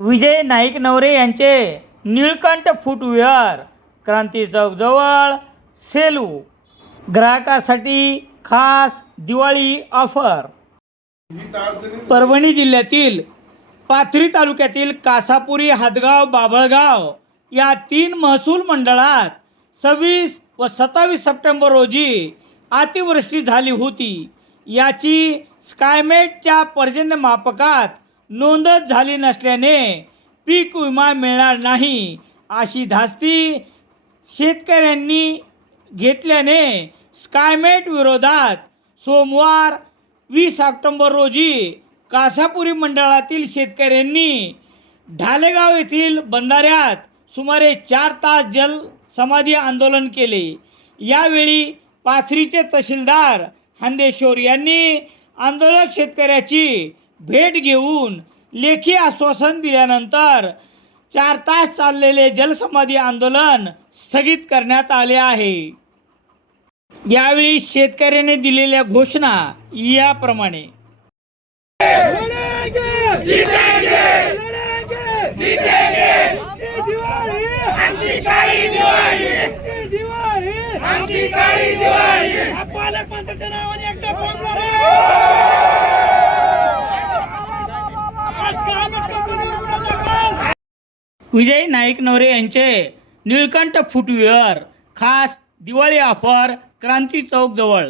विजय नाईक नवरे यांचे निळकंठ फुटवेअर क्रांती चौकजवळ सेलू. ग्राहकासाठी खास दिवाळी ऑफर. परभणी जिल्ह्यातील पाथरी तालुक्यातील कासापुरी हादगाव बाभळगाव या तीन महसूल मंडळात सव्वीस व सत्तावीस सप्टेंबर रोजी अतिवृष्टी झाली होती. याची स्कायमेटच्या पर्जन्यमापकात नोंदच झाली नसल्याने पीक विमा मिळणार नाही अशी धास्ती शेतकऱ्यांनी घेतल्याने स्कायमेट विरोधात सोमवार वीस ऑक्टोंबर रोजी कासापुरी मंडळातील शेतकऱ्यांनी ढालेगाव येथील बंधाऱ्यात सुमारे चार तास जल समाधी आंदोलन केले. यावेळी पाथरीचे तहसीलदार हंदेश्वर यांनी आंदोलक शेतकऱ्याची भेट घेऊन लेखी आश्वासन दिल्यानंतर चार तास चाललेले जलसमाधी आंदोलन स्थगित करण्यात आले आहे. यावेळी शेतकऱ्याने दिलेल्या घोषणा याप्रमाणे. आमची काळी दिवाळी. पालकमंत्र्याच्या नावाने एकदा विजय नाईक नवरे यांचे निळकंठ फुटवेअर खास दिवाळी ऑफर क्रांती चौक जवळ.